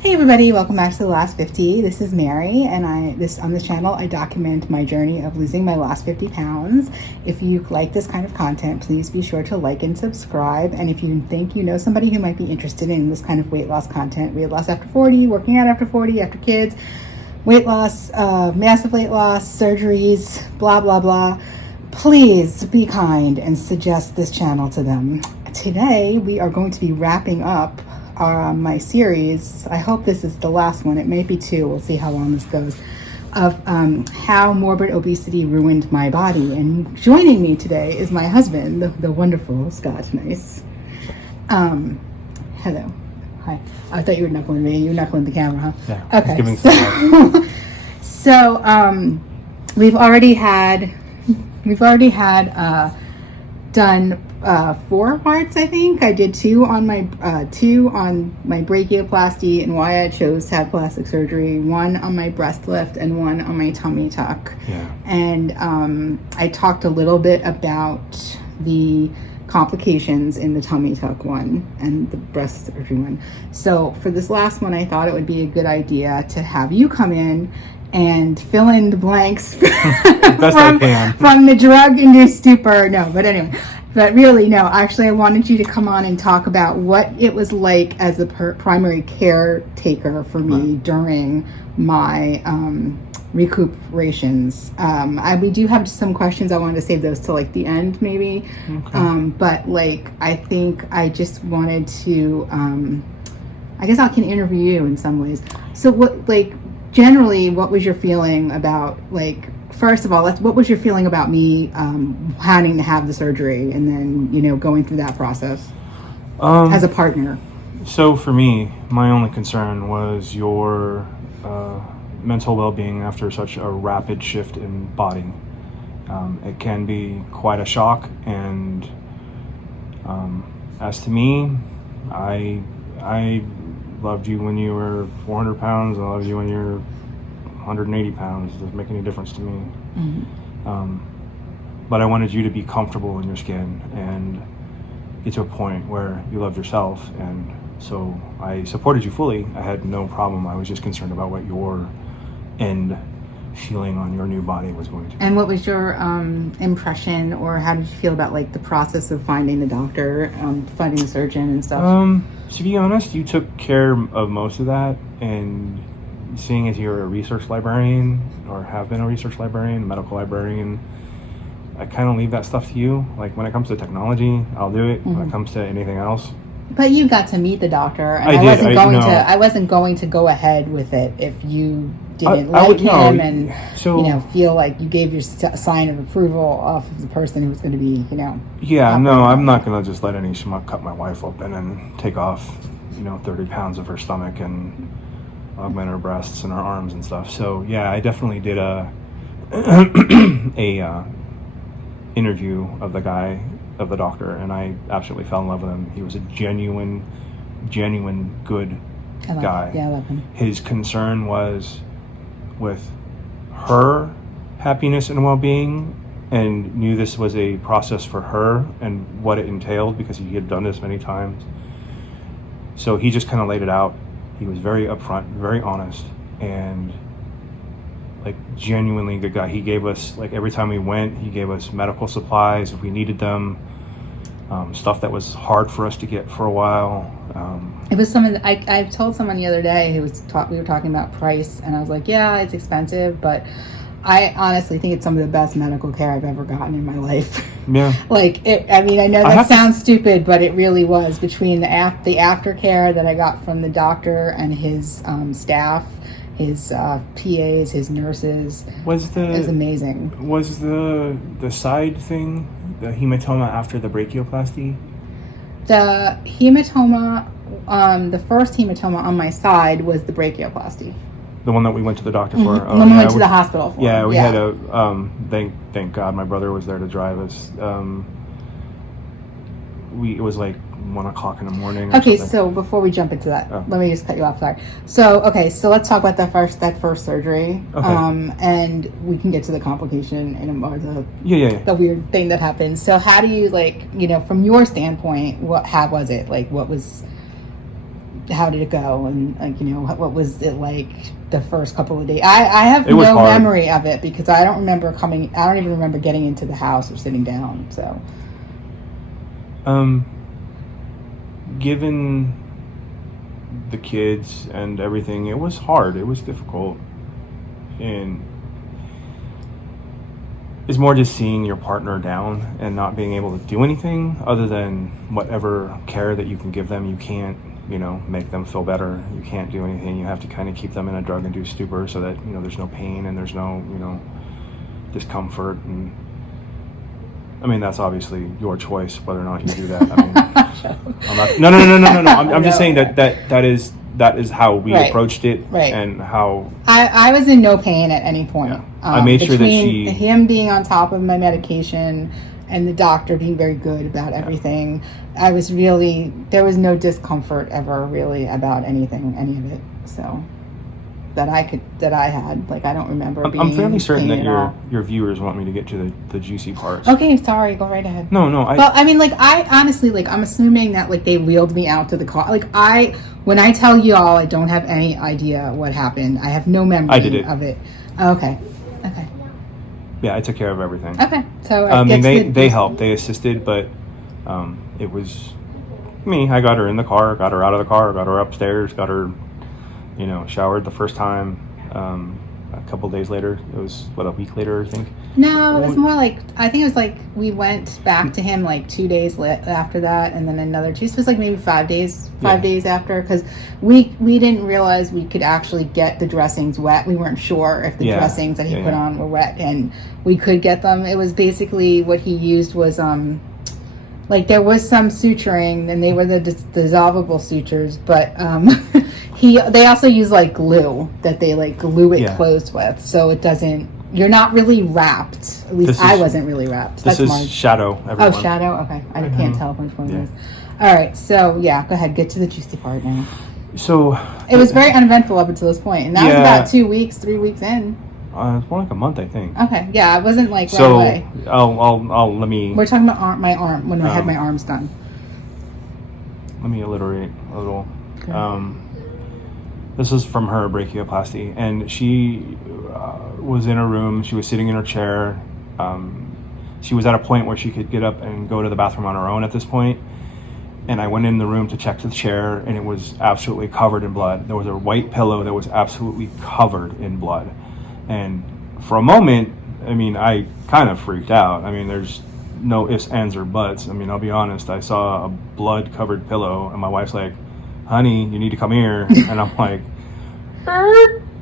Hey everybody, welcome back to The Last 50. This is Mary, and on this channel I document my journey of losing my last 50 pounds. If you like this kind of content, please be sure to like and subscribe. And if you think you know somebody who might be interested in this kind of weight loss content, weight loss after 40, working out after 40, after kids, weight loss, massive weight loss, surgeries, blah, blah, blah, please be kind and suggest this channel to them. Today we are going to be wrapping up my series. I hope this is the last one. It may be two. We'll see how long this goes. Of how morbid obesity ruined my body. And joining me today is my husband, the wonderful Scott Nice. Hello. Hi. I thought you were knuckling me. You were knuckling the camera, huh? Yeah. Okay. So we've already had done 4 parts. I think I did two on my brachioplasty and why I chose to have plastic surgery, 1 on my breast lift and 1 on my tummy tuck. Yeah. And I talked a little bit about the complications in the tummy tuck one and the breast surgery one. So for this last one, I thought it would be a good idea to have you come in and fill in the blanks from the drug-induced stupor. No, but anyway. But really, no, actually, I wanted you to come on and talk about what it was like as a primary caretaker for me during my recuperations. We do have some questions. I wanted to save those till like the end, maybe. Okay. But like, I think I just wanted to, I guess I can interview you in some ways. So what, like, generally, what was your feeling about, like, first of all, what was your feeling about me having to have the surgery and then, going through that process as a partner? So for me, my only concern was your mental well-being after such a rapid shift in body. It can be quite a shock, and as to me, I loved you when you were 400 pounds. I loved you when you're 180 pounds. It doesn't make any difference to me. Mm-hmm. But I wanted you to be comfortable in your skin and get to a point where you loved yourself. And so I supported you fully. I had no problem. I was just concerned about what your end feeling on your new body was going to be. And what was your impression, or how did you feel about like the process of finding the doctor, finding the surgeon and stuff? To be honest, you took care of most of that, and seeing as you're a research librarian, or have been a research librarian, medical librarian, I kind of leave that stuff to you. Like, when it comes to technology, I'll do it. Mm-hmm. When it comes to anything else. But you got to meet the doctor, and I wasn't going to go ahead with it if you didn't him and feel like you gave your sign of approval off of the person who was going to be, Yeah, no, I'm not going to just let any schmuck cut my wife open and take off, 30 pounds of her stomach and augment her breasts and her arms and stuff. So yeah, I definitely did a interview of the doctor, and I absolutely fell in love with him. He was a genuine good guy. Yeah, I love him. His concern was with her happiness and well-being, and knew this was a process for her and what it entailed, because he had done this many times. So he just kind of laid it out. He was very upfront, very honest, and like genuinely good guy. He gave us, like, every time we went, he gave us medical supplies if we needed them, stuff that was hard for us to get for a while. It was something that I told someone the other day we were talking about price, and I was like, yeah, it's expensive, but I honestly think it's some of the best medical care I've ever gotten in my life. Yeah. I know that sounds stupid, but it really was. Between the aftercare that I got from the doctor and his staff, his PAs, his nurses, it was amazing. Was the side thing, the hematoma after the brachioplasty? The hematoma, the first hematoma on my side was the brachioplasty. The one that we went to the doctor for. Mm-hmm. We went to the hospital for. Yeah, we had a, thank God my brother was there to drive us. It was like 1 o'clock in the morning. Okay, so before we jump into that, let me just cut you off, sorry. So let's talk about that first surgery. Okay. And we can get to the complication or the weird thing that happened. So how do you, from your standpoint, how was it? Like, what was how did it go, and like, what was it like the first couple of days? I have It was no hard. memory of it because I don't even remember getting into the house or sitting down. So, given the kids and everything, it was hard. It was difficult, and it's more just seeing your partner down and not being able to do anything other than whatever care that you can give them. You can't, make them feel better. You can't do anything. You have to kind of keep them in a drug-induced stupor so that, there's no pain and there's no, discomfort. And I mean, that's obviously your choice whether or not you do that. I mean, I'm not, no. I'm just saying that is how we approached it, and how I was in no pain at any point. Yeah. I made sure that him being on top of my medication and the doctor being very good about everything. I was there was no discomfort ever really about any of it. So that I had, like, I don't remember being. I'm fairly certain that your viewers want me to get to the juicy parts. Okay, sorry, go right ahead. No. Well, I mean, like, I honestly, like, I'm assuming that, like, they wheeled me out to the car. Like, when I tell you all, I don't have any idea what happened. I have no memory of it. Okay. Yeah, I took care of everything. Okay, so they helped, they assisted, but it was me. I got her in the car, got her out of the car, got her upstairs, got her, showered the first time. A couple days later, it was a week later, I think. No, it was more like, I think it was like we went back to him like 2 days after that, and then another 2. So it was like maybe 5 days after, because we didn't realize we could actually get the dressings wet. We weren't sure if the dressings that he put on were wet, and we could get them. It was basically what he used was like, there was some suturing, and they were the dissolvable sutures, but they also use like glue that they like glue it closed with, so it doesn't. You're not really wrapped. At least I wasn't really wrapped. This is Shadow, everyone. Oh, Shadow? Okay. I can't tell which one it is. All right. So, go ahead. Get to the juicy part now. So... It was very uneventful up until this point. And that was about 2 weeks, 3 weeks in. It's more like a month, I think. Okay. Yeah, it wasn't like right away. I'll let me... We're talking about my arm, when I had my arms done. Let me alliterate a little. Okay. This is from her brachioplasty, and she... was in her room. She was sitting in her chair. She was at a point where she could get up and go to the bathroom on her own at this point. And I went in the room to check the chair, and it was absolutely covered in blood. There was a white pillow that was absolutely covered in blood. And for a moment, I mean, I kind of freaked out. I mean, there's no ifs, ands, or buts. I mean, I'll be honest. I saw a blood-covered pillow, and my wife's like, "Honey, you need to come here." And I'm like,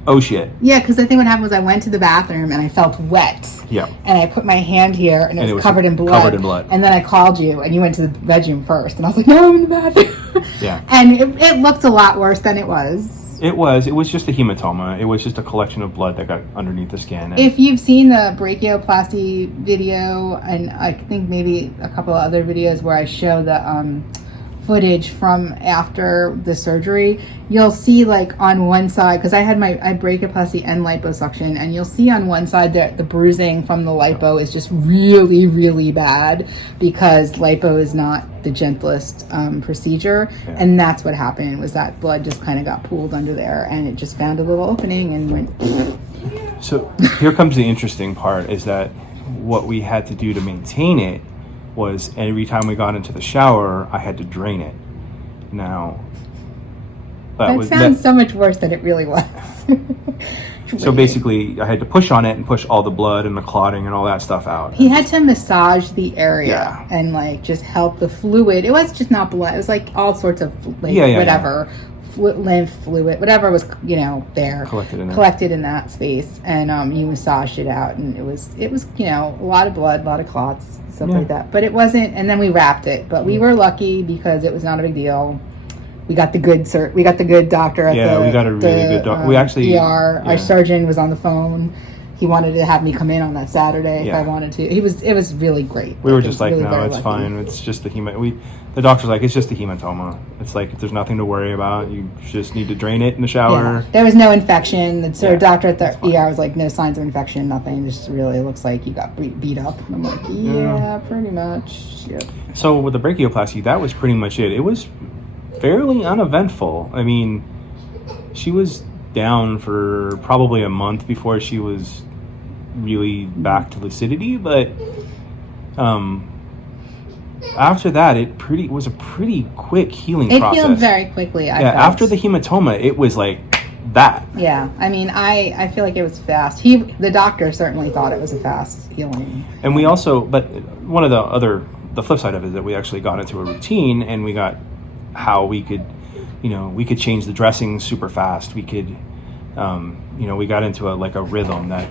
oh shit. Yeah, because I think what happened was I went to the bathroom and I felt wet. Yeah. And I put my hand here and it was covered in blood. Covered in blood. And then I called you and you went to the bedroom first. And I was like, no, I'm in the bathroom. Yeah. And it looked a lot worse than it was. It was just a hematoma. It was just a collection of blood that got underneath the skin. And if you've seen the brachioplasty video, and I think maybe a couple of other videos where I show the footage from after the surgery, you'll see like on one side, because I had brachioplasty and liposuction, and you'll see on one side that the bruising from the lipo is just really, really bad, because lipo is not the gentlest procedure. Yeah. And that's what happened, was that blood just kind of got pooled under there, and it just found a little opening and went. So here comes the interesting part, is that what we had to do to maintain it was every time we got into the shower, I had to drain it. Now, that sounds so much worse than it really was. So basically, I had to push on it and push all the blood and the clotting and all that stuff out. He had to massage the area and like just help the fluid. It was just not blood. It was like all sorts of whatever. Lymph fluid, whatever was there collected in that space, and you massaged it out, and it was a lot of blood, a lot of clots, stuff like that. But it wasn't. And then we wrapped it. But we were lucky because it was not a big deal. We got the good we got the good doctor at we got a really good doctor. We actually ER. Our surgeon was on the phone. He wanted to have me come in on that Saturday if I wanted to. It was really great. We were just like, really no, it's lucky. Fine. It's just the The doctor's like, it's just a hematoma. It's like, there's nothing to worry about. You just need to drain it in the shower. Yeah. There was no infection. The doctor at the ER was like, no signs of infection, nothing. Just really looks like you got beat up. And I'm like, yeah, pretty much. Yep. So with the brachioplasty, that was pretty much it. It was fairly uneventful. I mean, she was down for probably a month before she was really back to lucidity, but after that, it was a pretty quick healing process. It healed very quickly. After the hematoma, it was like that. Yeah, I mean, I feel like it was fast. The doctor certainly thought it was a fast healing. And we also, but one of the flip side of it is that we actually got into a routine, and we got how we could, we could change the dressing super fast. We could, we got into a rhythm that,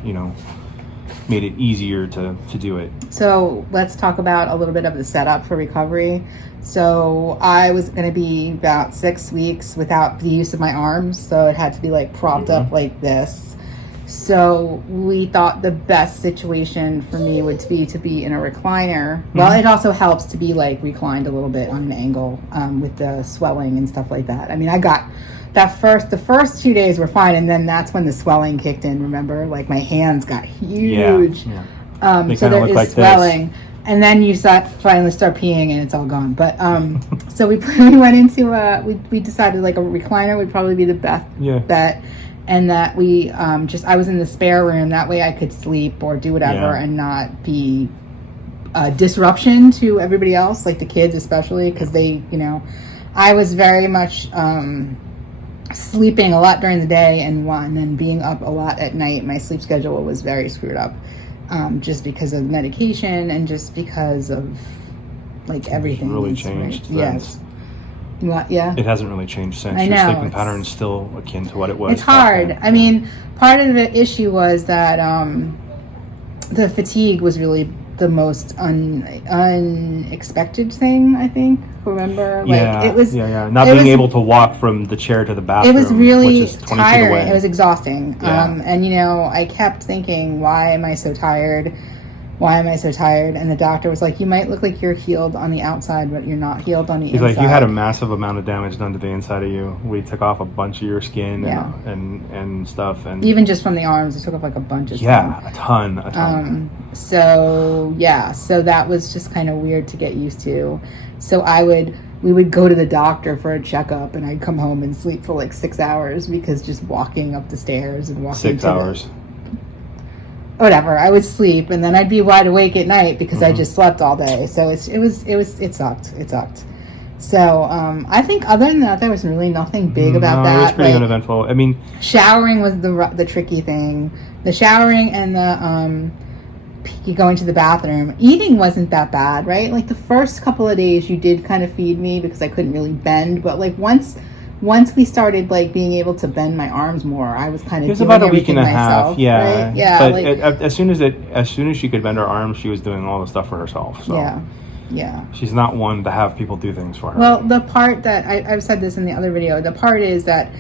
made it easier to do it. So let's talk about a little bit of the setup for recovery. So I was going to be about 6 weeks without the use of my arms. So it had to be propped up like this. So we thought the best situation for me would be to be in a recliner. Well, it also helps to be reclined a little bit on an angle with the swelling and stuff like that. I mean, I got the first 2 days were fine, and then that's when the swelling kicked in. Remember, my hands got huge. Yeah. So there is swelling, and then you finally start peeing, and it's all gone. But so we went into we decided a recliner would probably be the best bet, and that we I was in the spare room. That way I could sleep or do whatever and not be a disruption to everybody else, the kids especially, because they, I was very much sleeping a lot during the day and then being up a lot at night. My sleep schedule was very screwed up, just because of medication and just because of everything. It's really changed since. Yes. Yeah. It hasn't really changed since. I know, your sleeping pattern's still akin to what it was. It's hard. I mean, part of the issue was that the fatigue was really the most unexpected thing, I think. Remember? It was not being able to walk from the chair to the bathroom. It was really which is 20 tiring. feet away. It was exhausting. And I kept thinking, why am I so tired? Why am I so tired? And the doctor was like, you might look like you're healed on the outside, but you're not healed on the inside. He's like, you had a massive amount of damage done to the inside of you. We took off a bunch of your skin and stuff. And even just from the arms, we took off a bunch of skin. Yeah, a ton. So that was just kind of weird to get used to. So we would go to the doctor for a checkup, and I'd come home and sleep for 6 hours, because just walking up the stairs and walking 6 hours. Whatever, I would sleep, and then I'd be wide awake at night because I just slept all day. So it sucked. So I think other than that, there was really nothing big about that. It was pretty uneventful. I mean, showering was the tricky thing. The showering and the going to the bathroom. Eating wasn't that bad, right? The first couple of days, you did kind of feed me because I couldn't really bend, but once we started being able to bend my arms more, I was kind of. It was about a week and a half, right? Yeah. But as soon as she could bend her arms, she was doing all the stuff for herself. So yeah. She's not one to have people do things for her. Well, the part that I've said this in the other video, the part is that,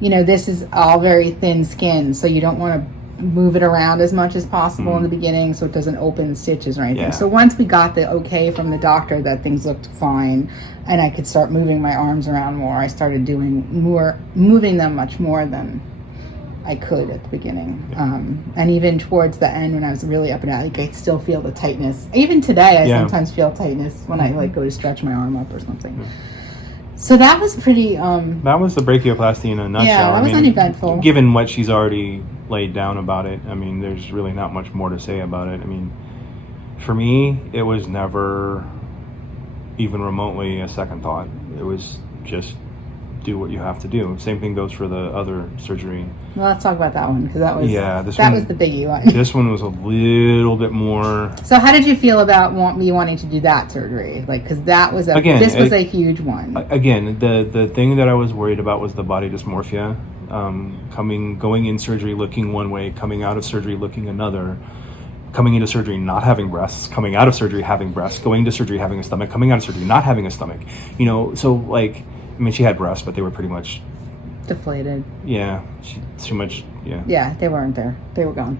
this is all very thin skin, so you don't want to move it around as much as possible in the beginning, so it doesn't open stitches or anything. Yeah. So once we got the okay from the doctor that things looked fine and I could start moving my arms around more, I started moving them much more than I could at the beginning. And even towards the end, when I was really up and out, I could still feel the tightness. Even today, I sometimes feel tightness when I go to stretch my arm up or something. Yeah. So that was pretty. That was the brachioplasty in a nutshell. Yeah, that was uneventful. Given what she's already laid down about it, I mean, there's really not much more to say about it. I mean, for me, it was never even remotely a second thought. It was just do what you have to do. Same thing goes for the other surgery. Well, let's talk about that one, because that was was the biggie one. This one was a little bit more. So how did you feel about me wanting to do that surgery? Because that was this was a huge one. Again, the thing that I was worried about was the body dysmorphia. Going in surgery looking one way, coming out of surgery looking another. Coming into surgery not having breasts, coming out of surgery having breasts, going to surgery having a stomach, coming out of surgery not having a stomach. She had breasts, but they were pretty much deflated. Yeah, too much. Yeah. Yeah, they weren't there. They were gone.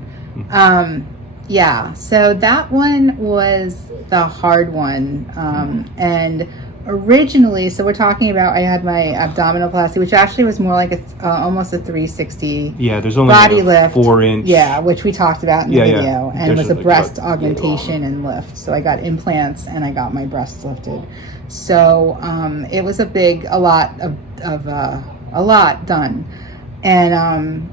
So that one was the hard one. And originally, so we're talking about, I had my abdominoplasty, which actually was more like almost a 360. Yeah, there's only body a lift. 4-inch. Yeah, which we talked about in the video, and there's was a breast augmentation and lift. So I got implants and I got my breasts lifted. So it was a lot done. And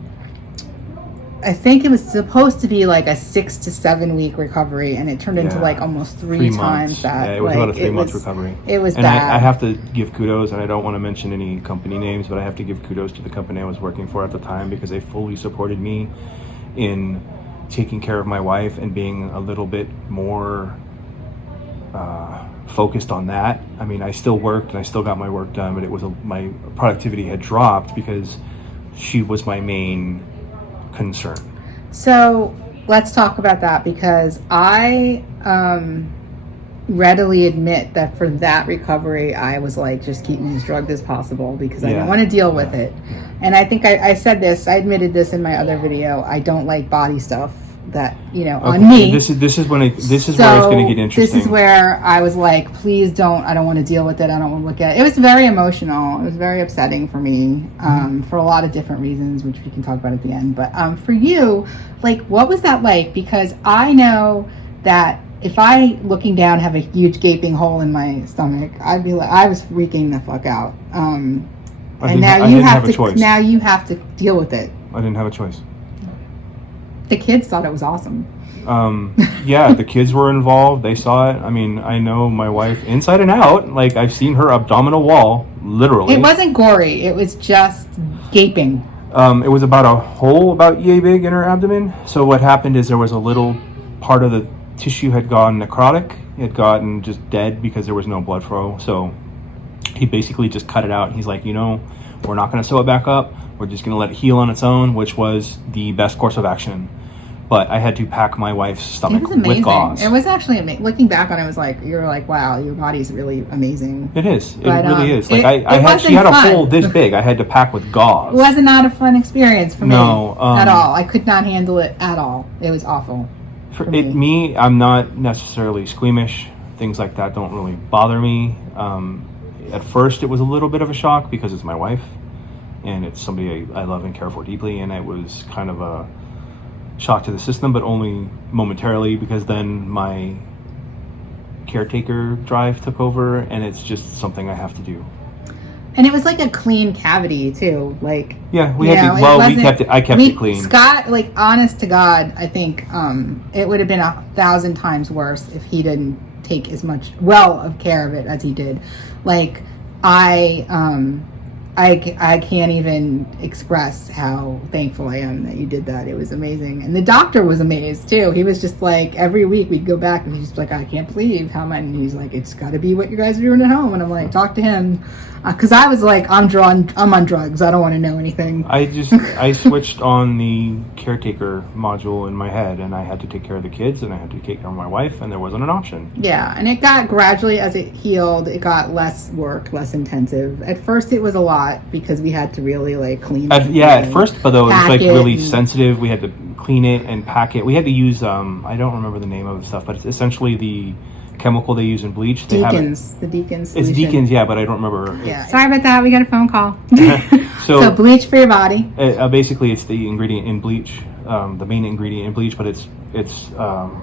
I think it was supposed to be like a 6 to 7 week recovery, and it turned into like almost three times that. Yeah, it was about a 3-month recovery. It was and bad. I have to give kudos, and I don't want to mention any company names, but I have to give kudos to the company I was working for at the time, because they fully supported me in taking care of my wife and being a little bit more focused on that. I mean, I still worked and I still got my work done, but it was my productivity had dropped because she was my main concern. So let's talk about that, because I readily admit that for that recovery, I was like, just keep me as drugged as possible, because I didn't want to deal with it. And I think I said this, I admitted this in my other video, I don't like body stuff that, on me. This is where it's going to get interesting. This is where I was like, please don't, I don't want to deal with it, I don't want to look at it. It was very emotional, it was very upsetting for me, for a lot of different reasons, which we can talk about at the end. But for you, like, what was that like? Because I know that if I, looking down, have a huge gaping hole in my stomach, I'd be like, I was freaking the fuck out. And now you have to deal with it. I didn't have a choice. The kids thought it was awesome. Yeah, the kids were involved. They saw it. I mean, I know my wife inside and out. Like, I've seen her abdominal wall, literally. It wasn't gory. It was just gaping. It was about a hole about yay big in her abdomen. So what happened is there was a little part of the tissue had gone necrotic. It had gotten just dead because there was no blood flow. So he basically just cut it out. He's like, we're not going to sew it back up. We're just going to let it heal on its own, which was the best course of action. But I had to pack my wife's stomach with gauze. It was actually amazing. Looking back on it, you're like, wow, your body's really amazing. It is. It really is. Like, she had a hole this big. I had to pack with gauze. It was not a fun experience for me at all. I could not handle it at all. It was awful. For me, I'm not necessarily squeamish. Things like that don't really bother me. At first, it was a little bit of a shock because it's my wife, and it's somebody I love and care for deeply, and it was kind of a shock to the system, but only momentarily, because then my caretaker drive took over, and it's just something I have to do. And it was like a clean cavity too. Like, yeah, I kept it clean. Scott, like, honest to God, I think it would have been 1,000 times worse if he didn't take as much of care of it as he did. Like, I can't even express how thankful I am that you did that. It was amazing. And the doctor was amazed too. He was just like, every week we'd go back and he's just like, I can't believe how much. And he's like, it's got to be what you guys are doing at home. And I'm like, talk to him. Because I was like, I'm on drugs. I don't want to know anything. I switched on the caretaker module in my head, and I had to take care of the kids, and I had to take care of my wife, and there wasn't an option. Yeah, and it got gradually, as it healed, it got less work, less intensive. At first, it was a lot because we had to really like clean it. At first, but though it was like really sensitive, we had to clean it and pack it. We had to use I don't remember the name of the stuff, but it's essentially the chemical they use in bleach. The Deacon's solution. It's Deacon's, yeah, but I don't remember. Yeah. Sorry about that. We got a phone call. So bleach for your body. Basically, it's the ingredient in bleach, the main ingredient in bleach, but it's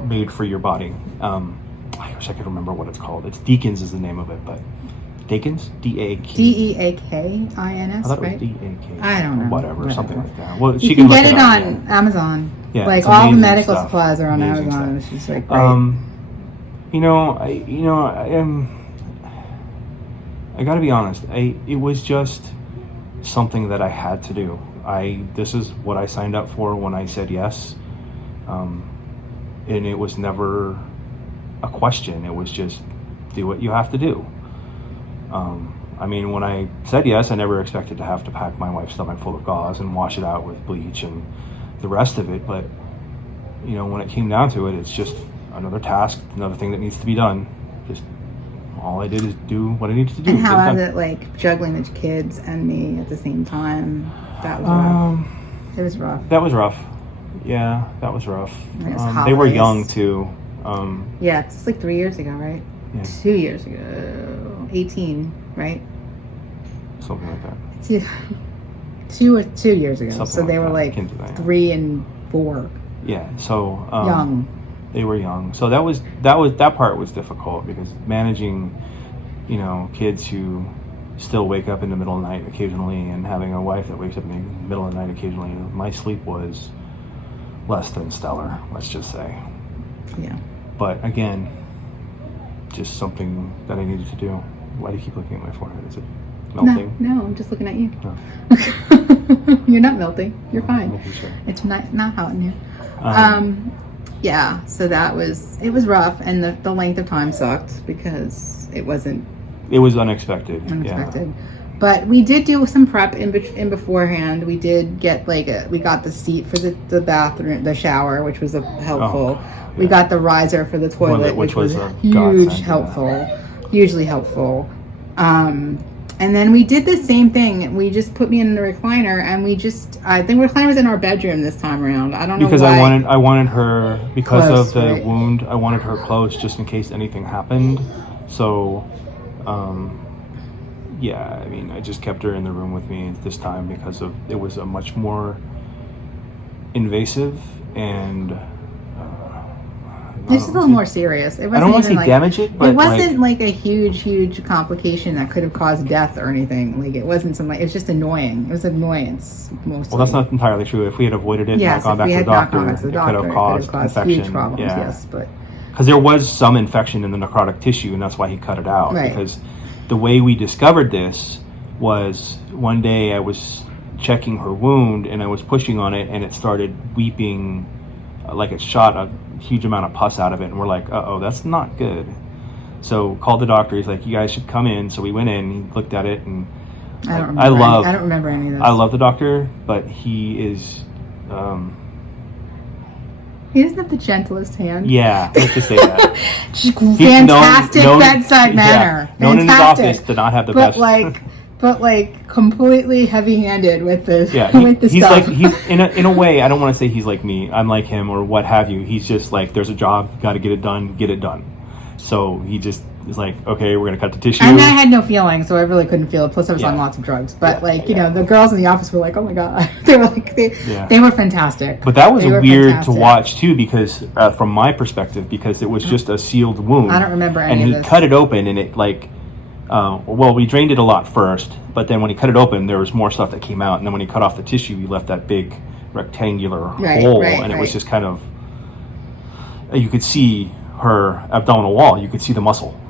made for your body. I wish I could remember what it's called. It's Deacon's is the name of it, but Deacon's, D-A-K. D-E-A-K-I-N-S, I thought right? it was D-A-K. I don't know. Whatever, something like that. Well, you can get it on Amazon. Yeah, like all the medical supplies are on Amazon. It's just like great. I gotta be honest. It was just something that I had to do. This is what I signed up for when I said yes, and it was never a question. It was just do what you have to do. When I said yes, I never expected to have to pack my wife's stomach full of gauze and wash it out with bleach and the rest of it. But when it came down to it, it's just another task, another thing that needs to be done. Just all I did is do what I needed to do. And how was it like juggling the kids and me at the same time? That was rough. It was rough. That was rough. Yeah, that was rough. They were young too. Yeah, it's like 3 years ago, right? Yeah. 2 years ago. 18, right? Something like that. 2 years ago. Something so they were like 3 and 4. Yeah, so young. They were young, so that part was difficult because managing you know, kids who still wake up in the middle of the night occasionally, and having a wife that wakes up in the middle of the night occasionally, my sleep was less than stellar, let's just say. Yeah. But again, just something that I needed to do. Why do you keep looking at my forehead? Is it melting? No, I'm just looking at you. Oh. You're not melting. You're fine. Making sure. It's not hot in here. Yeah, so it was rough, and the length of time sucked because it was unexpected. unexpected. Yeah. But we did do some prep in beforehand. We did get we got the seat for the bathroom, the shower, which was helpful. Oh, We got the riser for the toilet, which was hugely helpful. And then we did the same thing. We just put me in the recliner, and I think the recliner was in our bedroom this time around. I don't know because why. I wanted her because close, of the right? wound. I wanted her close just in case anything happened. So, yeah, I mean, I just kept her in the room with me this time because it was a much more invasive and. This is a little more serious. It wasn't I don't want to say even damage it, but it wasn't like a huge complication that could have caused death or anything. Like it wasn't something. It was just annoying. It was annoyance mostly. Well, that's not entirely true. If we had avoided it, yes, and not gone back to the doctor, it could have caused infection. Huge problems. Yeah. Yes, but because there was some infection in the necrotic tissue, and that's why he cut it out. Right. Because the way we discovered this was one day I was checking her wound, and I was pushing on it, and it started weeping, like it shot a huge amount of pus out of it, and we're like, uh-oh, that's not good. So called the doctor. He's like, you guys should come in. So we went in, he looked at it, and I don't remember any of this. I love the doctor, but he is he doesn't have the gentlest hand. yeah, I have to say that. Fantastic bedside manner. Yeah, known in his office to not have the best. But completely heavy-handed with the he's stuff. like he's in a way. I don't want to say he's like me. I'm like him or what have you. He's just like, there's a job, got to get it done. So he just is like, okay, we're gonna cut the tissue. And I had no feeling, so I really couldn't feel it. Plus, I was on lots of drugs. But the girls in the office were like, oh my god, they were like they were fantastic. But that was weird to watch too, because from my perspective, because it was just a sealed wound. I don't remember any of this. And he cut it open, and it we drained it a lot first, but then when he cut it open, there was more stuff that came out, and then when he cut off the tissue, he left that big rectangular hole, and it was just kind of, you could see her abdominal wall, you could see the muscle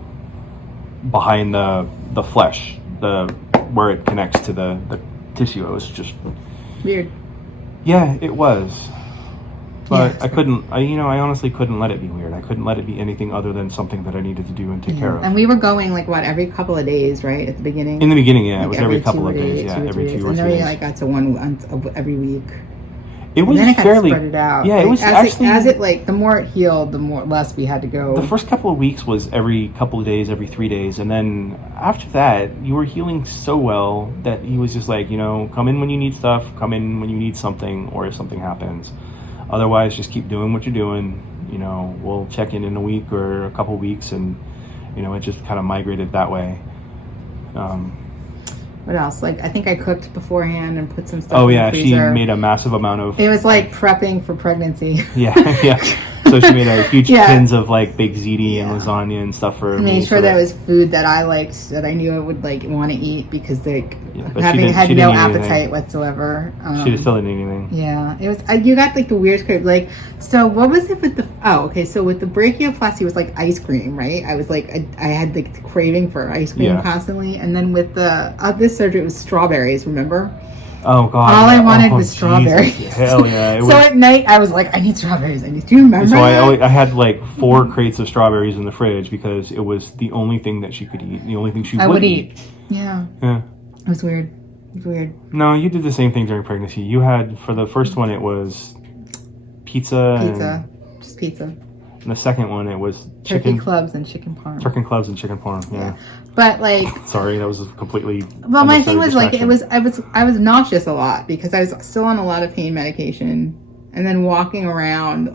behind the flesh, where it connects to the tissue. It was just weird. Yeah, it was. But I honestly couldn't let it be weird. I couldn't let it be anything other than something that I needed to do and take care of. And we were going every couple of days, right? At the beginning? In the beginning, yeah. It was every couple of days, every 2 or 3 days. And then we got to one every week. It was and then fairly... it spread it out. Yeah, it was the more it healed, the less we had to go. The first couple of weeks was every couple of days, every 3 days. And then after that, you were healing so well that he was just like, come in when you need stuff, come in when you need something, or if something happens. Otherwise, just keep doing what you're doing. We'll check in a week or a couple of weeks, and it just kind of migrated that way. What else? I think I cooked beforehand and put some stuff. Oh in yeah, the freezer. she made a massive amount of. It was like prepping for pregnancy. Yeah. So she made a huge tins of baked ziti and lasagna and stuff for me. Made sure that was food that I liked, that I knew I would want to eat, because had no appetite whatsoever. She still didn't eat anything. Yeah, it was. You got the weirdest craving. So what was it with the? Oh, okay. So with the brachioplasty, it was ice cream, right? I was I had the craving for ice cream constantly, and then with this surgery, it was strawberries. Remember? Oh god! All I wanted was strawberries. Jesus. Hell yeah! So at night, I was like, I need strawberries. Do you remember? So I had 4 crates of strawberries in the fridge because it was the only thing that she could eat. The only thing she would eat. Yeah. Yeah. It was weird. No, you did the same thing during pregnancy. You had, for the first one, it was pizza. Just pizza. And the second one, it was turkey clubs and chicken parm. Turkey clubs and chicken parm. Yeah. But sorry, that was a completely. Well, my thing was I was nauseous a lot because I was still on a lot of pain medication, and then walking around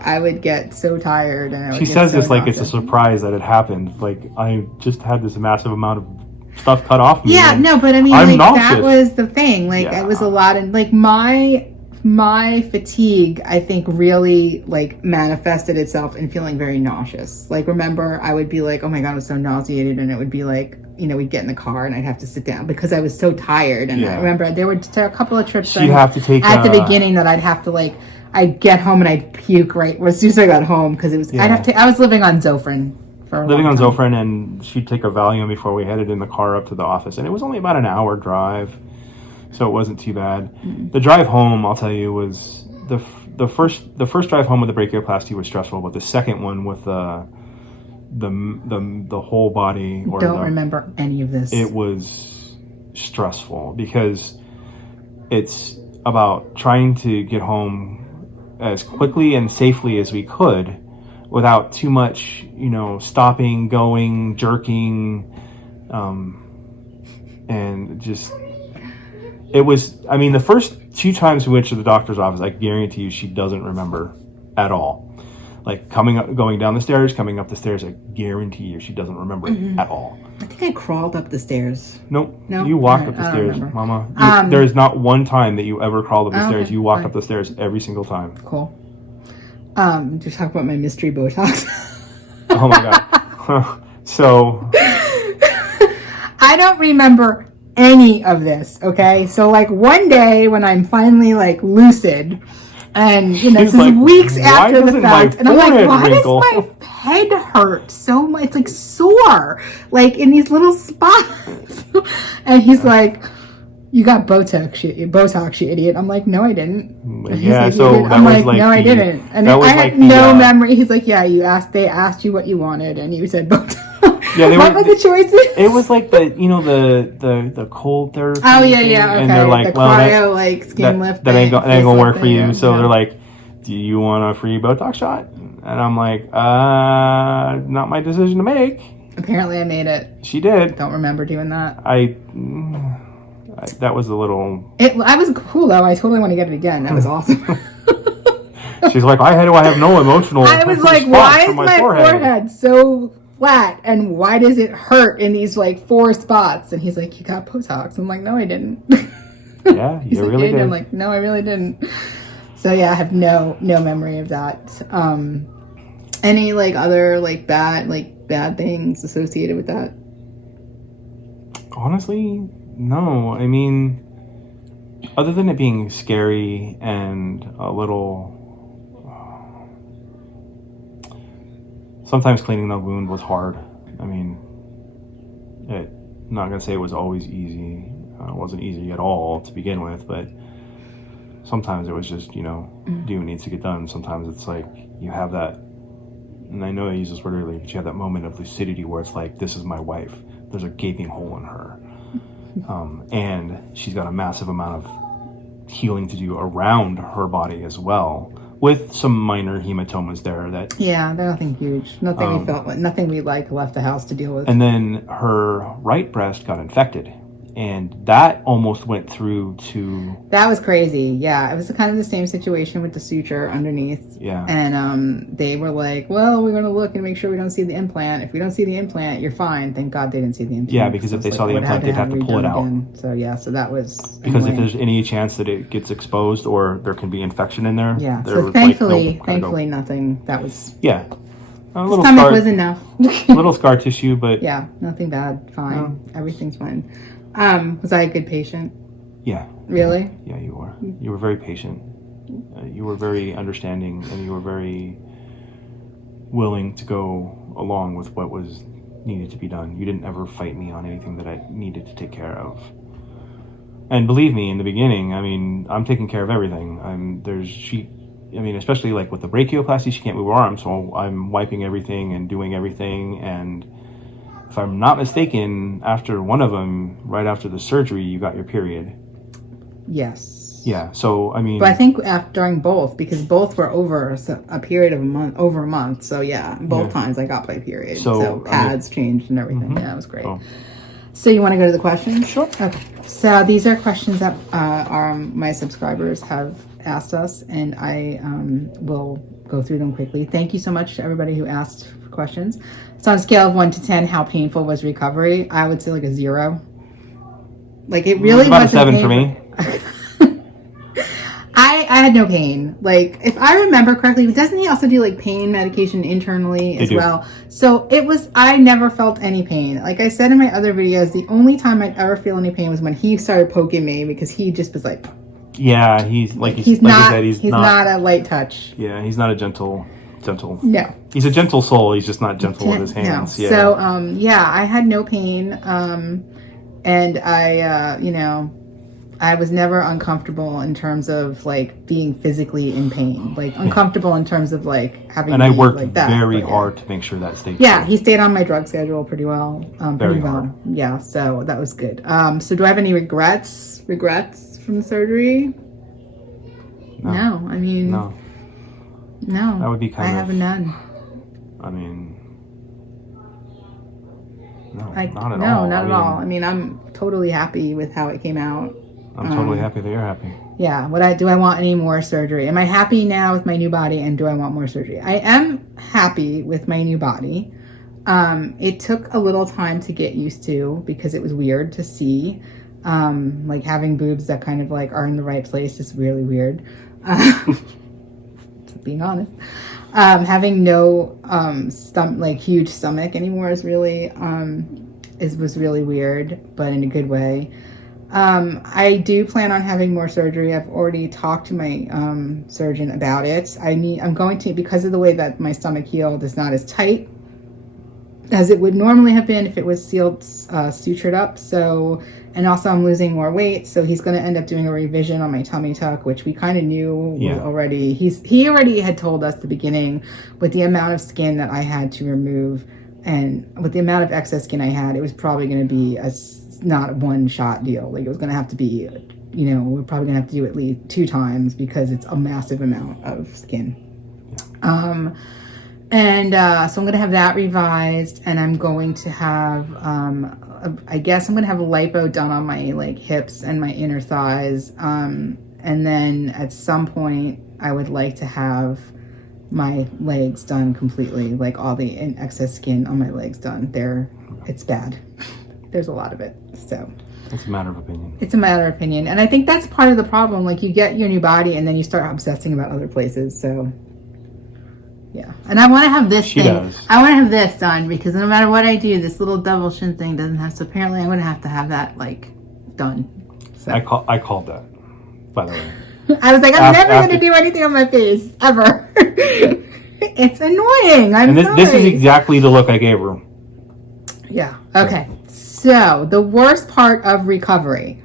I would get so tired, and she says this like it's a surprise that it happened. I just had this massive amount of stuff cut off me. Yeah, no, but I mean, I'm that was the thing. It was a lot, and my my fatigue, I think, really like manifested itself in feeling very nauseous. Like, remember, I would be like, oh my God, I'm so nauseated. And it would be like, you know, we'd get in the car and I'd have to sit down because I was so tired. And I remember there were a couple of trips so you have to take at the beginning that I'd have to like, I'd get home and I'd puke right as soon as I got home because it was, I was living on Zofran. Zofran, and she'd take a Valium before we headed in the car up to the office. And it was only about an hour drive. So it wasn't too bad. Mm-hmm. The drive home, I'll tell you, was the first drive home with the brachioplasty was stressful, but the second one with the whole body. Don't remember any of this. It was stressful because it's about trying to get home as quickly and safely as we could without too much, you know, stopping, going, jerking, and just. It was, I mean, the first 2 times we went to the doctor's office, I guarantee you she doesn't remember at all. Like going down the stairs, coming up the stairs, I guarantee you she doesn't remember it at all. I think I crawled up the stairs. Nope. You walked up the stairs, Mama. There's not one time that you ever crawled up the stairs. You walked up the stairs every single time. Cool. Just talk about my mystery Botox. Oh my God. So. I don't remember any of this, okay? So like one day when I'm finally like lucid and you know this is weeks after the fact and I'm like, why does my head hurt so much? It's like sore, like in these little spots. And he's like, you got Botox, you idiot. I'm like, no, I didn't. Yeah, so I'm like, no, I didn't. And I had no memory. He's like, yeah, they asked you what you wanted and you said Botox. Yeah, what were the choices? It was like the cold therapy. Oh yeah, okay. And they're like, the cryo, like skin lift. That ain't gonna work for you. So they're like, do you want a free Botox shot? And I'm like, not my decision to make. Apparently, I made it. She did. Don't remember doing that. That was a little. I was cool though. I totally want to get it again. That was awesome. She's like, I have no emotional. I was like, why is my forehead so flat and why does it hurt in these like 4 spots? And he's like, you got Botox. I'm like, no, I didn't. Yeah, you really did. I'm like, no, I really didn't. So yeah, I have no memory of that. Any like other like bad things associated with that? Honestly, no. I mean, other than it being scary and a little. Sometimes cleaning the wound was hard. I mean, I'm not going to say it was always easy. It wasn't easy at all to begin with, but sometimes it was just, do what needs to get done. Sometimes it's like you have that, and I know I used this word earlier, but you have that moment of lucidity where it's like, this is my wife. There's a gaping hole in her. And she's got a massive amount of healing to do around her body as well, with some minor hematomas there that... Yeah, they're nothing huge. Nothing we felt like, nothing we left the house to deal with. And then her right breast got infected. And that almost went through to... That was crazy. Yeah, it was kind of the same situation with the suture underneath. Yeah. And they were like, well, we're going to look and make sure we don't see the implant. If we don't see the implant, you're fine. Thank God they didn't see the implant. Yeah, because if they saw the implant, they'd have to pull it out. Again. So yeah, so that was... Because if there's any chance that it gets exposed or there can be infection in there... Yeah, so thankfully nothing. That was... Yeah. A little stomach was enough. Little scar tissue, but... Yeah, nothing bad. Fine. No. Everything's fine. Was I a good patient? Yeah. Really? Yeah, you were. You were very patient. You were very understanding, and you were very willing to go along with what was needed to be done. You didn't ever fight me on anything that I needed to take care of. And believe me, in the beginning, I mean, I'm taking care of everything. Especially like with the brachioplasty, she can't move her arm, so I'm wiping everything and doing everything. And if I'm not mistaken, after one of them, right after the surgery, you got your period. Yes. Yeah. So I mean, but I think during both, because both were over a period of over a month. So yeah, both times I got my period. So pads changed and everything. Mm-hmm. Yeah, it was great. So you want to go to the questions? Sure. Okay. So these are questions that my subscribers have asked us, and I will go through them quickly. Thank you so much to everybody who asked for questions. So on a scale of 1 to 10, how painful was recovery? I would say like a 0. Like it really was about a 7 for me. I had no pain. Like, if I remember correctly, doesn't he also do like pain medication internally as well? So I never felt any pain. Like I said in my other videos, the only time I'd ever feel any pain was when he started poking me, because he just was like, yeah, he's not a light touch. Yeah, he's not a gentle. No. He's a gentle soul. He's just not gentle with his hands. No. Yeah. So, I had no pain. And I was never uncomfortable in terms of like being physically in pain, like uncomfortable in terms of like having. And I worked like that, very hard to make sure that stayed. Yeah, he stayed on my drug schedule pretty well. Very hard. Yeah, so that was good. So do I have any regrets from the surgery? No. I mean, no. That would be I have none. I mean, no, not at all. Not at all. I mean, I'm totally happy with how it came out. I'm totally happy that you're happy. Yeah. Do I want any more surgery? Am I happy now with my new body, and do I want more surgery? I am happy with my new body. It took a little time to get used to, because it was weird to see. Like having boobs that kind of like are in the right place is really weird. Being honest. Having no huge stomach anymore is really was really weird, but in a good way. I do plan on having more surgery. I've already talked to my surgeon about it. I'm going to, because of the way that my stomach healed is not as tight as it would normally have been if it was sealed, sutured up. So, and also I'm losing more weight. So he's going to end up doing a revision on my tummy tuck, which we kind of knew already. He already had told us at the beginning, with the amount of skin that I had to remove and with the amount of excess skin I had, it was probably going to be not a one-shot deal. Like, it was going to have to be, we're probably going to have to do it at least 2 times, because it's a massive amount of skin. So I'm going to have that revised, and I'm going to have, I guess I'm going to have a lipo done on my like hips and my inner thighs. And then at some point I would like to have my legs done completely, like all the excess skin on my legs done. It's bad. There's a lot of it. So it's a matter of opinion. It's a matter of opinion. And I think that's part of the problem. Like, you get your new body and then you start obsessing about other places. So yeah. And I want to have this I want to have this done, because no matter what I do, this little double chin thing doesn't have. So apparently I'm going to have that like done. So I called that, by the way. I was like, I'm never going to do anything on my face ever. It's annoying. This is exactly the look I gave her. Yeah. Okay. So the worst part of recovery.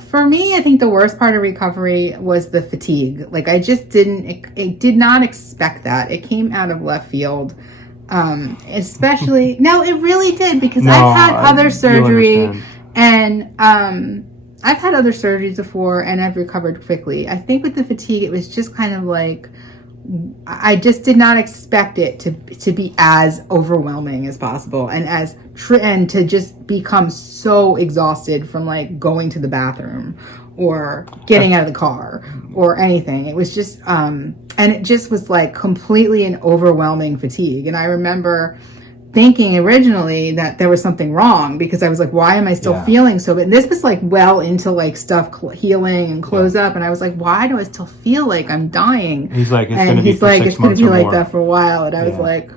For me, I think the worst part of recovery was the fatigue. Like, I just did not expect that. It came out of left field. Especially, no, it really did, because I've had other surgery, and I've had other surgeries before, and I've recovered quickly. I think with the fatigue, it was just kind of like, I just did not expect it to be as overwhelming as possible, and and to just become so exhausted from like going to the bathroom or getting out of the car or anything. It was just and it just was like completely an overwhelming fatigue. And I remember thinking originally that there was something wrong, because I was like, why am I still feeling so bad? And this was like well into like stuff healing and close up, and I was like, why do I still feel like I'm dying? He's like, it's going to be for 6 months or more. Like that for a while. And I was like,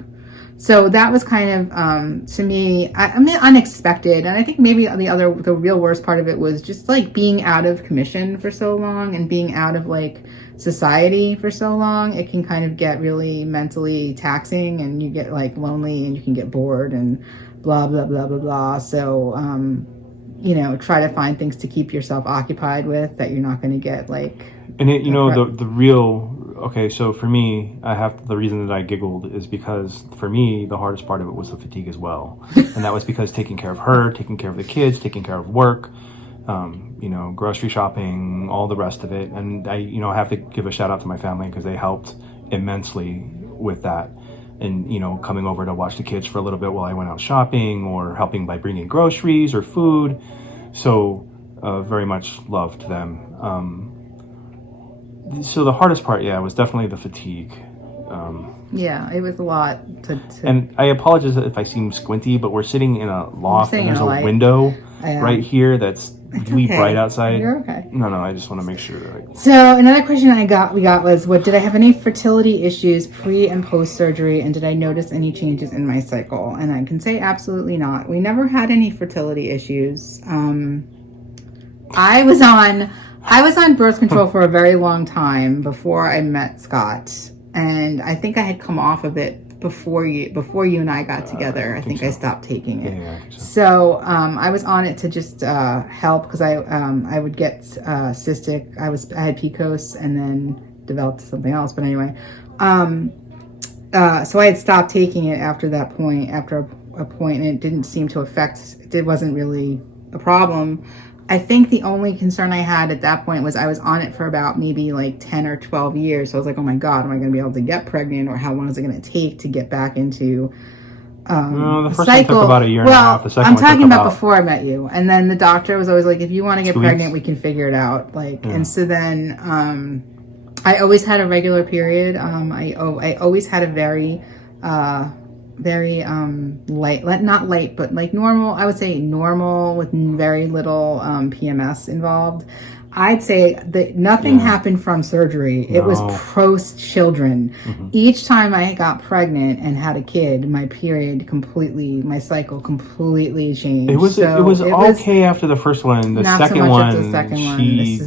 so that was kind of to me, I mean, unexpected. And I think maybe the real worst part of it was just like being out of commission for so long and being out of like society for so long. It can kind of get really mentally taxing, and you get like lonely, and you can get bored and blah blah blah blah blah. So try to find things to keep yourself occupied with that you're not going to get like. And the real so for me, the reason that I giggled is because for me the hardest part of it was the fatigue as well, and that was because taking care of her, taking care of the kids, taking care of work. Grocery shopping, all the rest of it. And I have to give a shout out to my family, because they helped immensely with that. And, coming over to watch the kids for a little bit while I went out shopping, or helping by bringing groceries or food. So very much love to them. So the hardest part, was definitely the fatigue. It was a lot And I apologize if I seem squinty, but we're sitting in a loft, and there's a window right here that's really bright outside. You're okay. No, I just want to make sure. So another question we got was, did I have any fertility issues pre and post surgery, and did I notice any changes in my cycle? And I can say absolutely not. We never had any fertility issues. I was on birth control for a very long time before I met Scott, and I think I had come off of it before you and I got together. I think I stopped taking it. Yeah, I think so. So I was on it to just help, because I would get cystic. I had PCOS and then developed something else. But anyway, so I had stopped taking it after that point. After a point, and it didn't seem to affect. It wasn't really a problem. I think the only concern I had at that point was I was on it for about maybe like 10 or 12 years. So I was like, oh my God, am I going to be able to get pregnant, or how long is it going to take to get back into the first cycle? one took about a year and a half. The second I'm one took talking about before I met you. And then the doctor was always like, if you want to get 2 pregnant, weeks. we can figure it out. And so then I always had a regular period. I always had a very light, not light, but like normal, I would say normal, with very little PMS involved. I'd say that nothing happened from surgery. No. It was post children. Mm-hmm. Each time I got pregnant and had a kid, my cycle completely changed. It was okay after the first one. The second one,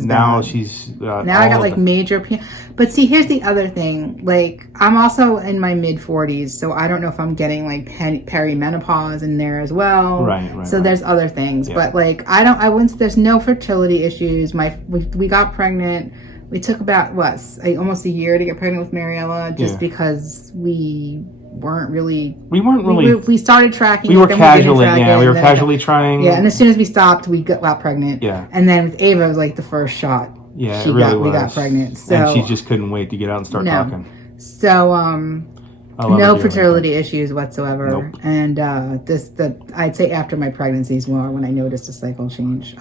now she's now I got like major pain. But see, here's the other thing. Like, I'm also in my mid 40s, so I don't know if I'm getting like perimenopause in there as well. Right. So there's other things, but like there's no fertility issues. We got pregnant. We took about almost a year to get pregnant with Mariella, just because we weren't really. We started tracking. We were casually, casually trying. Yeah, and as soon as we stopped, we got pregnant. Yeah, and then with Ava, it was like the first shot. Yeah, we got pregnant. So, and she just couldn't wait to get out and start talking. So, no fertility issues whatsoever. Nope. And I'd say after my pregnancies more when I noticed a cycle change.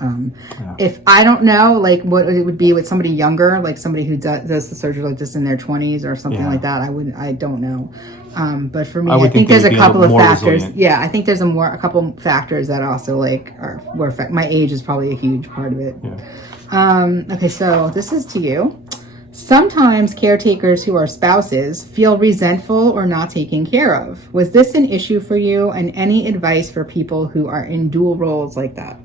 If I don't know, like what it would be with somebody younger, like somebody who does the surgery like just in their 20s or something like that, I don't know. But for me, I think there's a couple of factors. Resilient. Yeah, I think there's a couple factors that also my age is probably a huge part of it. Yeah. Okay, so this is to you. Sometimes caretakers who are spouses feel resentful or not taken care of. Was this an issue for you, and any advice for people who are in dual roles like that?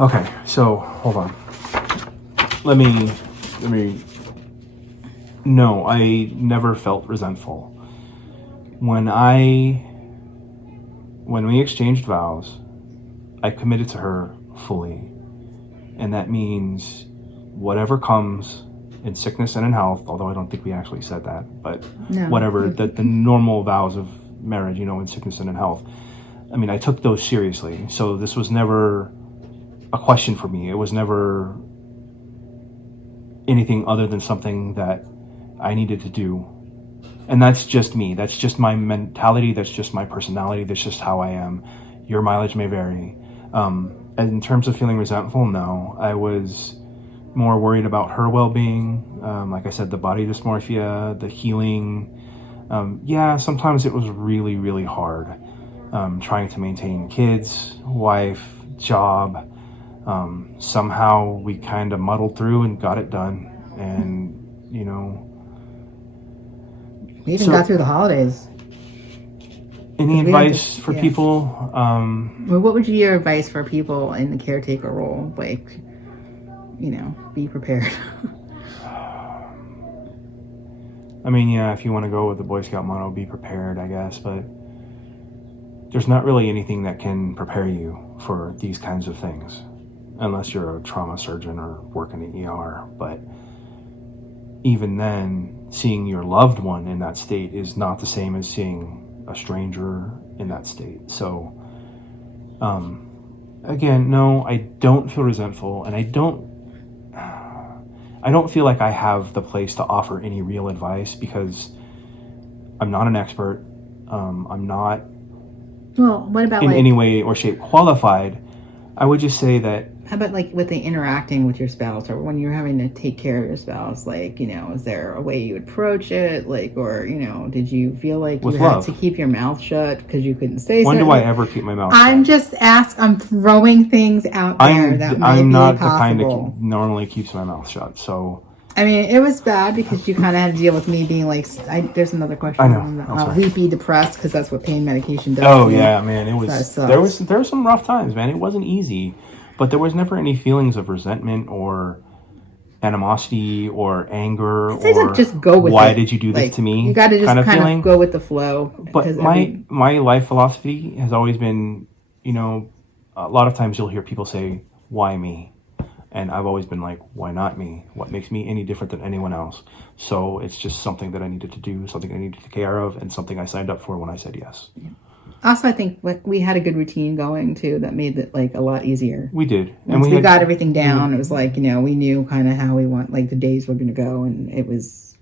Okay, so hold on. Let me. No, I never felt resentful. When we exchanged vows, I committed to her fully. And that means whatever comes in sickness and in health, although I don't think we actually said that, but whatever, the normal vows of marriage, in sickness and in health. I mean, I took those seriously. So this was never a question for me. It was never anything other than something that I needed to do. And that's just me. That's just my mentality. That's just my personality. That's just how I am. Your mileage may vary. In terms of feeling resentful, no. I was more worried about her well-being. Like I said, the body dysmorphia, the healing. Sometimes it was really, really hard. Trying to maintain kids, wife, job. Somehow we kind of muddled through and got it done. And, we even got through the holidays. Any advice for people? What would be your advice for people in the caretaker role? Like, be prepared. I mean, if you want to go with the Boy Scout motto, be prepared, I guess. But there's not really anything that can prepare you for these kinds of things. Unless you're a trauma surgeon or work in the ER. But even then, seeing your loved one in that state is not the same as seeing a stranger in that state. So, again, no, I don't feel resentful, and I don't feel like I have the place to offer any real advice because I'm not an expert. I'm not what about in any way or shape qualified. I would just say that How about like with the interacting with your spouse, or when you're having to take care of your spouse? Like, is there a way you approach it? Like, or did you feel like With you had love. to keep your mouth shut because you couldn't say When something? do I ever keep my mouth shut? I'm throwing things out there that might I'm be not possible. the kind that normally keeps my mouth shut. So I mean, it was bad because you kind of had to deal with me being like, there's another question. I know. Weepy, depressed, because that's what pain medication does. Oh yeah, man. It was So there were some rough times, man. It wasn't easy, but there was never any feelings of resentment or animosity or anger or just go with why it. did you do this to me? You got to just kind feeling. of go with the flow. But my life philosophy has always been, a lot of times you'll hear people say, "Why me?" And I've always been like, why not me? What makes me any different than anyone else? So it's just something that I needed to do, something I needed to take care of, and something I signed up for when I said yes. Also, I think we had a good routine going too that made it like a lot easier. We did. Once we got everything down, it was like, we knew kind of how we want, like the days were going to go, and it was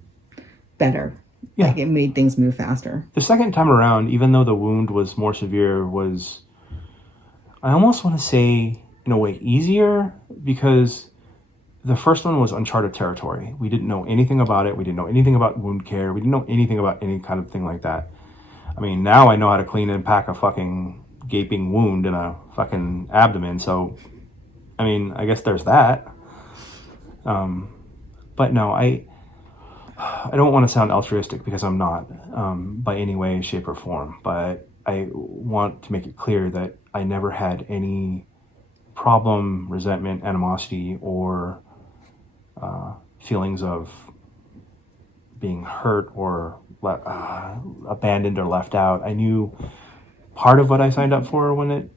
better. Yeah. Like it made things move faster. The second time around, even though the wound was more severe, I almost want to say, in a way, easier, because the first one was uncharted territory. We didn't know anything about it. We didn't know anything about wound care. We didn't know anything about any kind of thing like that. I mean, now I know how to clean and pack a fucking gaping wound in a fucking abdomen. So, I mean, I guess there's that. But no, I don't want to sound altruistic, because I'm not, by any way, shape, or form. But I want to make it clear that I never had any problem, resentment, animosity, or feelings of being hurt or abandoned or left out. I knew part of what I signed up for when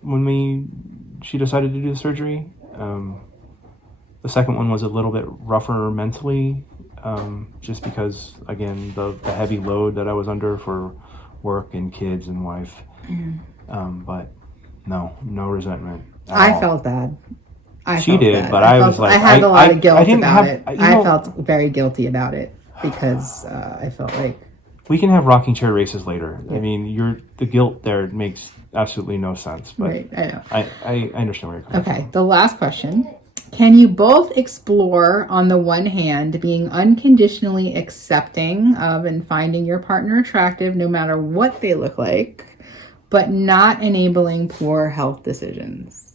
she decided to do the surgery. The second one was a little bit rougher mentally, just because, again, the heavy load that I was under for work and kids and wife. But no resentment. I felt bad. She did, but I had a lot of guilt about it. I felt very guilty about it because I felt like we can have rocking chair races later. Yeah. I mean, the guilt there makes absolutely no sense. But right, I know. I understand where you're coming from. Okay, the last question. Can you both explore, on the one hand, being unconditionally accepting of and finding your partner attractive no matter what they look like, but not enabling poor health decisions?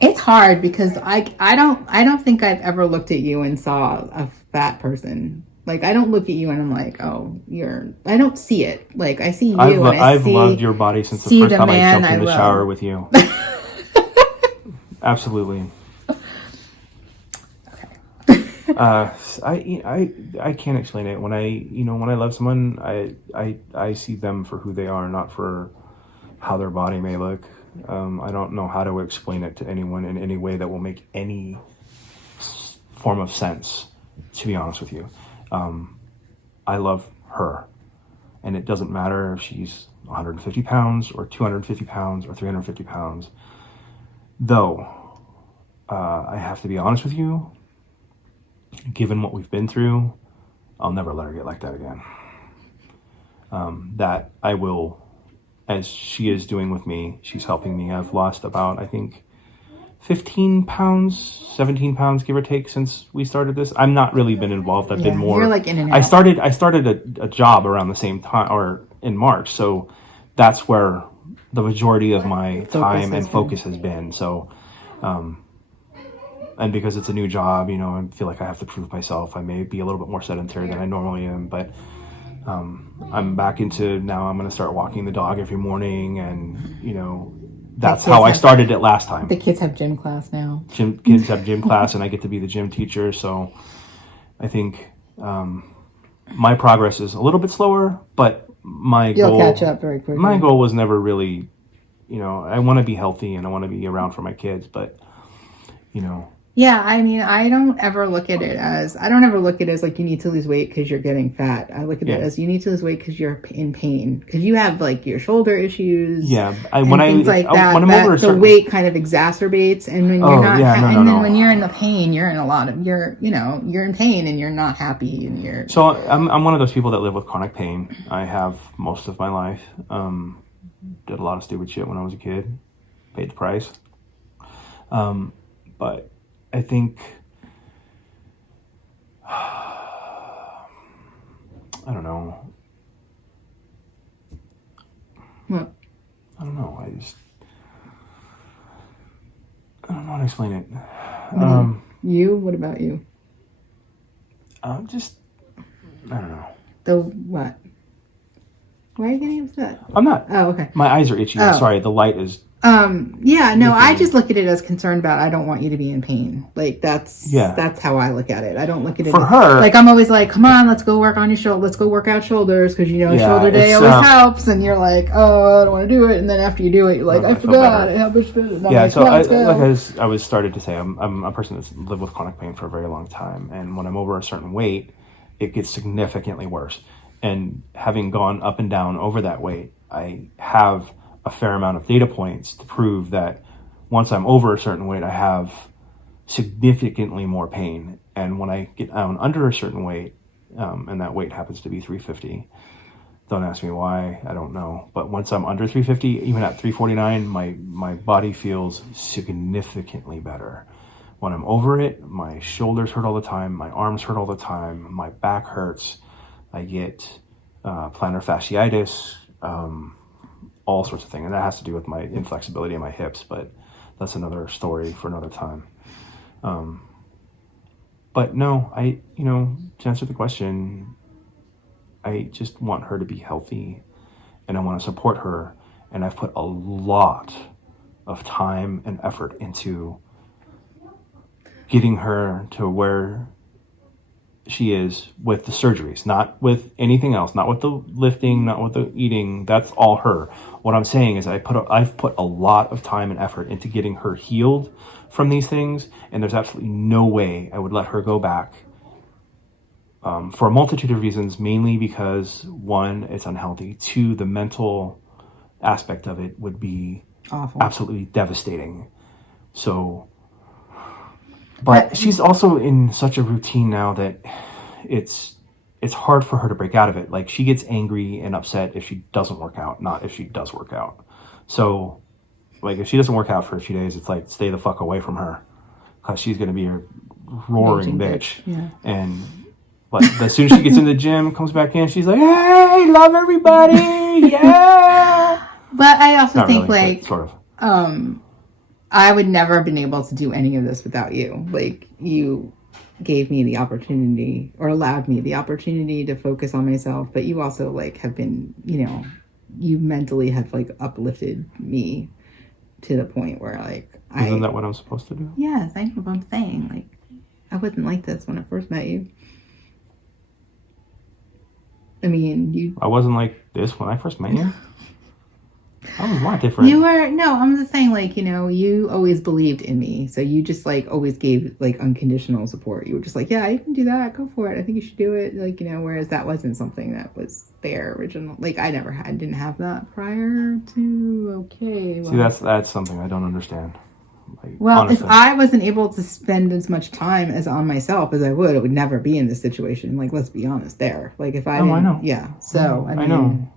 It's hard because I don't think I've ever looked at you and saw a fat person. Like, I don't look at you and I'm like, oh, I don't see it. Like, I see you I've loved your body since the first time I jumped in the shower with you. Absolutely. I can't explain it. When I love someone, I see them for who they are, not for how their body may look. I don't know how to explain it to anyone in any way that will make any form of sense, to be honest with you. I love her, and it doesn't matter if she's 150 pounds or 250 pounds or 350 pounds. Though, I have to be honest with you, given what we've been through, I'll never let her get like that again. That I will, as she is doing with me. She's helping me. I've lost about, I think, 15 pounds, 17 pounds, give or take, since we started this. I'm not really been involved. I've been more. You're like in and out. I started a job around the same time, or in March. So that's where the majority of my time and focus has been. So, and because it's a new job, I feel like I have to prove myself. I may be a little bit more sedentary than I normally am, but I'm back into, now I'm going to start walking the dog every morning, and that's how I started it last time. The kids have gym class now. Kids have gym class, and I get to be the gym teacher. So I think my progress is a little bit slower, but you'll catch up very quickly. My goal was never really, I want to be healthy and I want to be around for my kids, but Yeah, I mean, I don't ever look at it as like you need to lose weight because you're getting fat. I look at it as you need to lose weight because you're in pain, because you have like your shoulder issues. Yeah, the weight kind of exacerbates, and when you're not, when you're in the pain, you're in pain and you're not happy, and you're. So I'm one of those people that live with chronic pain. I have most of my life. did a lot of stupid shit when I was a kid. Paid the price. But I think, I don't know. What? I don't know. I don't know how to explain it. You? What about you? I don't know. The what? Why are you getting upset? I'm not. Oh, okay. My eyes are itchy. I'm sorry. The light is. Yeah, no, I just look at it as concerned about I don't want you to be in pain. Like that's how I look at it. I don't look at it for her. Like I'm always like, come on, let's go work on your shoulder. Let's go work out shoulders because shoulder day always helps. And you're like, oh, I don't want to do it. And then after you do it, you're like, I forgot. How much better. Yeah. So I was started to say, I'm a person that's lived with chronic pain for a very long time, and when I'm over a certain weight, it gets significantly worse. And having gone up and down over that weight, I have a fair amount of data points to prove that once I'm over a certain weight, I have significantly more pain. And when I get down under a certain weight, and that weight happens to be 350, don't ask me why, I don't know. But once I'm under 350, even at 349, my body feels significantly better. When I'm over it, my shoulders hurt all the time, my arms hurt all the time, my back hurts, I get plantar fasciitis, all sorts of things. And that has to do with my inflexibility in my hips, but that's another story for another time. But no, to answer the question, I just want her to be healthy and I want to support her. And I've put a lot of time and effort into getting her to where she is with the surgeries, not with anything else, not with the lifting, not with the eating. That's all her. What I'm saying is I've put a lot of time and effort into getting her healed from these things, and there's absolutely no way I would let her go back for a multitude of reasons, mainly because, one, it's unhealthy. Two, the mental aspect of it would be awful, absolutely devastating. So... But she's also in such a routine now that it's hard for her to break out of it. Like, she gets angry and upset if she doesn't work out, not if she does work out. So, like, if she doesn't work out for a few days, it's like, stay the fuck away from her. Because she's going to be a roaring bitch. Yeah. But as soon as she gets in the gym, comes back in, she's like, hey, love everybody, yeah! But I also not think, really, like, sort of. I would never have been able to do any of this without you. Like, you gave me the opportunity or allowed me the opportunity to focus on myself. But you also, like, have been, you mentally have, like, uplifted me to the point where, like, Isn't that what I'm supposed to do? Yes, I know what I'm saying. Like, I wasn't like this when I first met you. I mean, I wasn't like this when I first met you? I was a lot different. I'm just saying, like, you always believed in me. So you just, like, always gave, like, unconditional support. You were just like, yeah, you can do that. Go for it. I think you should do it. Like, whereas that wasn't something that was there original. Like, I didn't have that prior to, okay. Well, see, that's something I don't understand. Like, well, honestly, if I wasn't able to spend as much time as on myself as I would never be in this situation. Like, let's be honest there. Like, if I didn't, I know. Yeah. So, I know.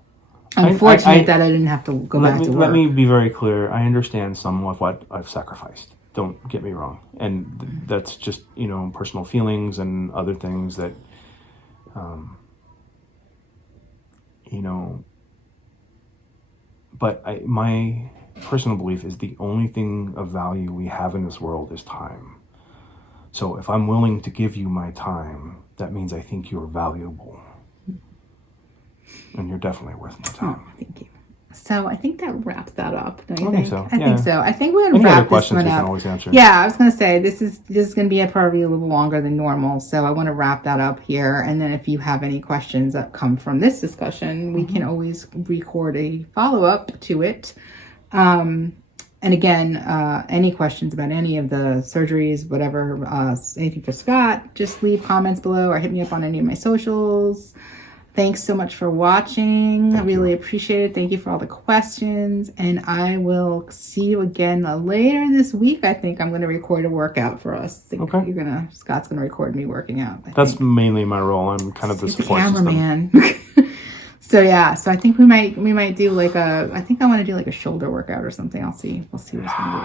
Unfortunate that I didn't have to go back to work. Let me be very clear. I understand some of what I've sacrificed. Don't get me wrong. And that's just, personal feelings and other things that, but my personal belief is the only thing of value we have in this world is time. So if I'm willing to give you my time, that means I think you're valuable. And you're definitely worth my time. Oh, thank you. So I think that wraps that up. Don't you think so? I think so. I think we're going to wrap this one up. Can always answer. Yeah, I was going to say this is going to be probably a little longer than normal. So I want to wrap that up here. And then if you have any questions that come from this discussion, we can always record a follow-up to it. And again, any questions about any of the surgeries, whatever, anything for Scott, just leave comments below or hit me up on any of my socials. Thanks so much for watching. I really appreciate it. Thank you for all the questions. And I will see you again later this week. I think I'm going to record a workout for us. Okay. Scott's going to record me working out. That's mainly my role. I'm kind of the support cameraman. So yeah, so I think we might do like I think I want to do like a shoulder workout or something. We'll see what's gonna do.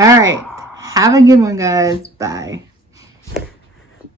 All right. Have a good one, guys. Bye.